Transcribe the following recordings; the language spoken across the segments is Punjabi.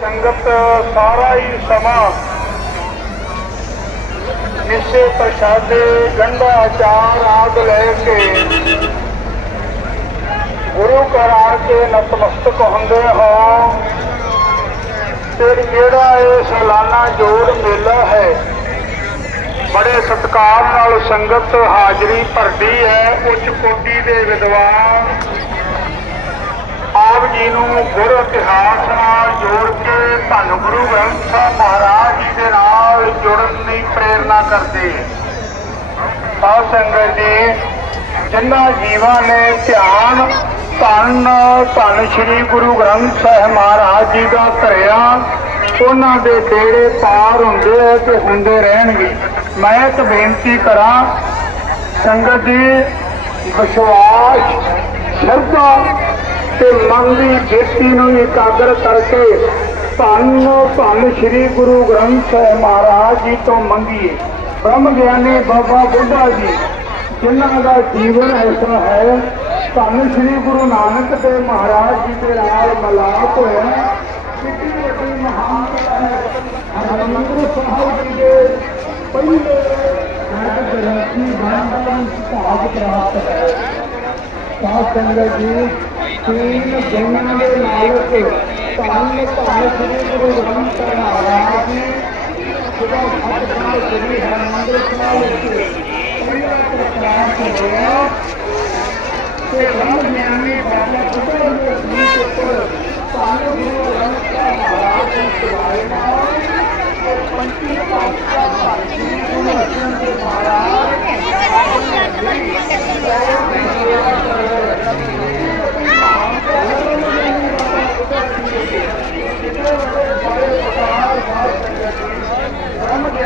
ਸੰਗਤ ਸਾਰਾ ਹੀ ਸਮਾਂ ਨਿਸ਼ੇ ਪ੍ਰਸ਼ਾਦੇ ਗੰਡਾ ਆਚਾਰ ਆਦ ਲੈ ਕੇ ਗੁਰੂ ਘਰ ਕੇ ਨਤਮਸਤਕ ਹੁੰਦੇ ਹੋ ਤੇ ਜਿਹੜਾ ਇਹ ਸਾਲਾਨਾ ਜੋੜ ਮੇਲਾ ਹੈ, ਬੜੇ ਸਤਿਕਾਰ ਨਾਲ ਸੰਗਤ ਹਾਜ਼ਰੀ ਭਰਦੀ ਹੈ। ਉੱਚ ਕੋਟੀ ਦੇ ਵਿਦਵਾਨ ਆਪ ਜੀ ਨੂੰ ਗੁਰ ਇਤਿਹਾਸ ਨਾਲ ਜੋੜ ਗੁਰੂ ਸਾਹਿਬ ਮਹਾਰਾਜ ਜੀ ਦੇ ਨਾਲ ਜੁੜਨ ਦੀ ਪ੍ਰੇਰਣਾ ਕਰਦੇ ਸਾਧ ਸੰਗਤ ਜੀ, ਜਿਨ੍ਹਾਂ ਜੀਵਾਂ ਨੇ ਧਿਆਨ, ਧੰਨ ਧੰਨ ਸ੍ਰੀ ਗੁਰੂ ਗ੍ਰੰਥ ਸਾਹਿਬ ਮਹਾਰਾਜ ਜੀ ਦਾ ਧਰਿਆ, ਉਹਨਾਂ ਦੇ ਡੇਰੇ ਪਾਰ ਹੁੰਦੇ ਆ ਤੇ ਹੁੰਦੇ ਰਹਿਣਗੇ। ਮੈਂ ਇੱਕ ਬੇਨਤੀ ਕਰਾਂ, ਸੰਗਤ ਜੀ, ਵਿਸ਼ਵਾਸ, ਸ਼ਰਧਾ ਤੇ ਮਨ ਦੀ ਬੇਟੀ ਨੂੰ ਇਕਾਗਰ ਕਰਕੇ ਧੰਨ ਧੰਨ ਸ੍ਰੀ ਗੁਰੂ ਗ੍ਰੰਥ ਸਾਹਿਬ ਮਹਾਰਾਜ ਜੀ ਤੋਂ ਮੰਗੀਏ ਬ੍ਰਹਮ ਗਿਆਨੀ ਬਾਬਾ ਬੁੱਢਾ ਜੀ, ਜਿਨ੍ਹਾਂ ਦਾ ਜੀਵਨ ਐਸਾ ਹੈ, ਧੰਨ ਸ੍ਰੀ ਗੁਰੂ ਨਾਨਕ ਦੇਵ ਮਹਾਰਾਜ ਜੀ ਦੇ ਨਾਲ ਮਲਾਪ ਹੋਇਆ। ਕਿੰਨੀ ਵੱਡੀ ਮਹਾਨਤਾ ਹਰਿਮੰਦਰ ਸਾਹਿਬ ਜੀ ਦੇ ਪਹਿਲੇ ਨਾਨਕ ਗ੍ਰੰਥੀ ਬਾਣੀ ਭਾਗ ਪ੍ਰਾਪਤ ਹੈ ਸਾਧ ਸੰਗਤ ਜੀ ਤੀਨ ਗੁਣਾਂ ਦੇ ਮਾਲਕ ਧੰਨ ਧੰਨ ਸ੍ਰੀ ਗੁਰੂ ਗ੍ਰੰਥ ਸਾਹਿਬ ਮਹਾਰਾਜ ਜੀ ਜਿਹੜਾ ਸਤਿਗੁਰੂ ਸ੍ਰੀ ਹਰਿਮੰਦਰ ਸਾਹਿਬ ਵਿੱਚ ਪਹਿਲਾ ਪ੍ਰਕਾਸ਼ ਹੋਇਆ ਤੇ ਬ੍ਰਹਮ ਗਿਆਨੀ ਬਾਬਾ ਬੁੱਢਾ ਦੇ ਸੀਸ ਉੱਪਰ ਧੰਨ ਗੁਰੂ ਗ੍ਰੰਥ ਸਾਹਿਬ ਮਹਾਰਾਜ ਜੀ ਸਵਾਏ ਨਾਲ ਤੇ ਪੰਚੀ ਪਾਤਸ਼ਾਹ ਧੰਨ ਗੁਰੂ ਅਰਜਨ ਦੇਵ ਮਹਾਰਾਜ ਬ੍ਰਹਮ ਗਿਆਨੀ ਬਾਬਾ ਬੁੱਢਾ ਜੀ ਦੇ ਪਾਵਨ ਸਥਾਨ ਤੇ ਜਦੋਂ ਸੰਗਤ ਨਤਮਸਤਕ ਹੁੰਦੀ ਹੈ ਜਿਹੜੀ ਜਿਹੜੀ ਮਨ ਵਿੱਚ ਭਾਵਨਾ ਲੈ ਕੇ ਆਉਂਦੇ ਹੋ ਇਹ ਭਾਵਨਾ ਬ੍ਰਹਮ ਗਿਆਨੀ ਬਾਬਾ ਬੁੱਢਾ ਜੀ ਦੇ ਦਰ ਤੇ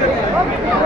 Vamos, vamos.